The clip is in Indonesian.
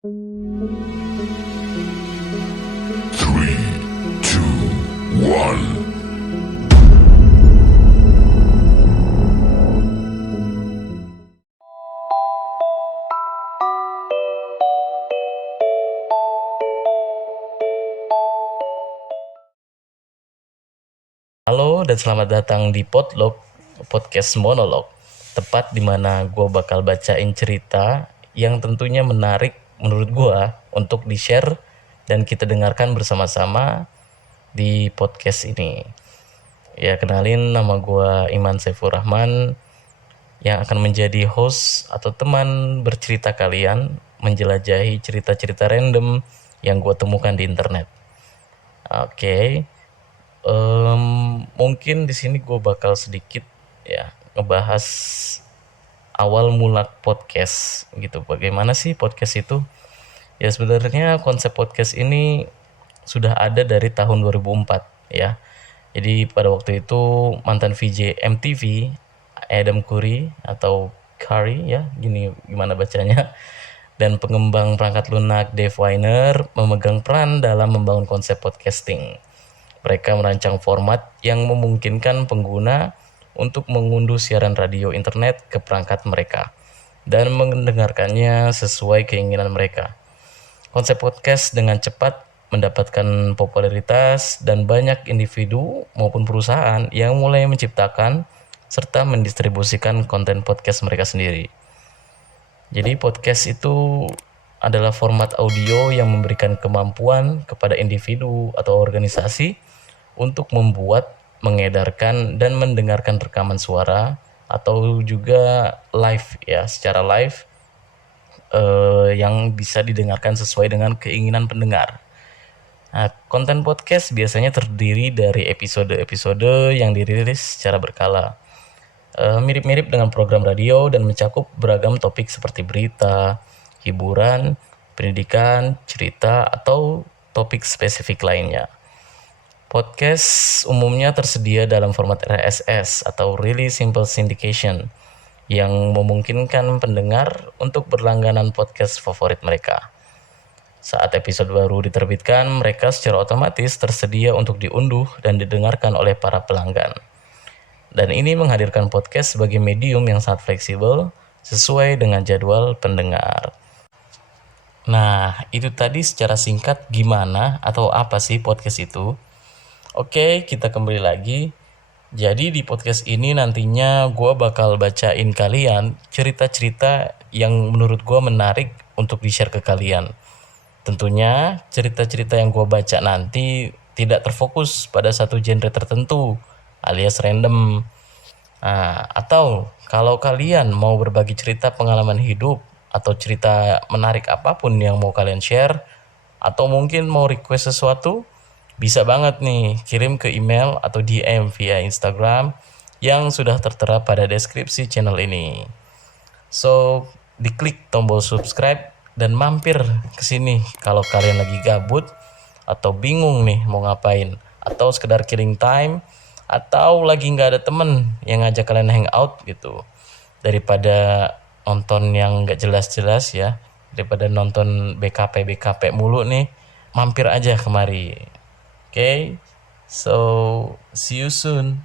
Three, two, one. Halo dan selamat datang di Podlog, podcast monolog, tepat di mana gue bakal bacain cerita yang tentunya menarik menurut gue untuk di-share dan kita dengarkan bersama-sama di podcast ini. Ya, kenalin, nama gue Iman Saifur Rahman yang akan menjadi host atau teman bercerita kalian menjelajahi cerita-cerita random yang gue temukan di internet. Oke. Mungkin di sini gue bakal sedikit ya ngebahas awal mula podcast gitu. Bagaimana sih podcast itu? Ya sebenarnya konsep podcast ini sudah ada dari tahun 2004 ya. Jadi pada waktu itu mantan VJ MTV Adam Curry atau Curry ya, gimana bacanya, dan pengembang perangkat lunak Dave Weiner memegang peran dalam membangun konsep podcasting. Mereka merancang format yang memungkinkan pengguna untuk mengunduh siaran radio internet ke perangkat mereka dan mendengarkannya sesuai keinginan mereka. Konsep podcast dengan cepat mendapatkan popularitas dan banyak individu maupun perusahaan yang mulai menciptakan serta mendistribusikan konten podcast mereka sendiri. Jadi podcast itu adalah format audio yang memberikan kemampuan kepada individu atau organisasi untuk membuat, mengedarkan, dan mendengarkan rekaman suara atau juga live ya, secara live yang bisa didengarkan sesuai dengan keinginan pendengar. Nah, konten podcast biasanya terdiri dari episode-episode yang dirilis secara berkala. Mirip-mirip dengan program radio dan mencakup beragam topik seperti berita, hiburan, pendidikan, cerita, atau topik spesifik lainnya. Podcast umumnya tersedia dalam format RSS atau Really Simple Syndication yang memungkinkan pendengar untuk berlangganan podcast favorit mereka. Saat episode baru diterbitkan, mereka secara otomatis tersedia untuk diunduh dan didengarkan oleh para pelanggan. Dan ini menghadirkan podcast sebagai medium yang sangat fleksibel sesuai dengan jadwal pendengar. Nah, itu tadi secara singkat gimana atau apa sih podcast itu? Oke, kita kembali lagi. Jadi di podcast ini nantinya gue bakal bacain kalian cerita-cerita yang menurut gue menarik untuk di-share ke kalian. Tentunya cerita-cerita yang gue baca nanti tidak terfokus pada satu genre tertentu alias random. Nah, atau kalau kalian mau berbagi cerita pengalaman hidup atau cerita menarik apapun yang mau kalian share, atau mungkin mau request sesuatu, bisa banget nih kirim ke email atau DM via Instagram yang sudah tertera pada deskripsi channel ini. So, diklik tombol subscribe dan mampir ke sini kalau kalian lagi gabut atau bingung nih mau ngapain, atau sekedar killing time, atau lagi nggak ada temen yang ngajak kalian hangout gitu. Daripada nonton yang nggak jelas-jelas ya, daripada nonton BKP mulu nih, mampir aja kemari. Okay, so see you soon.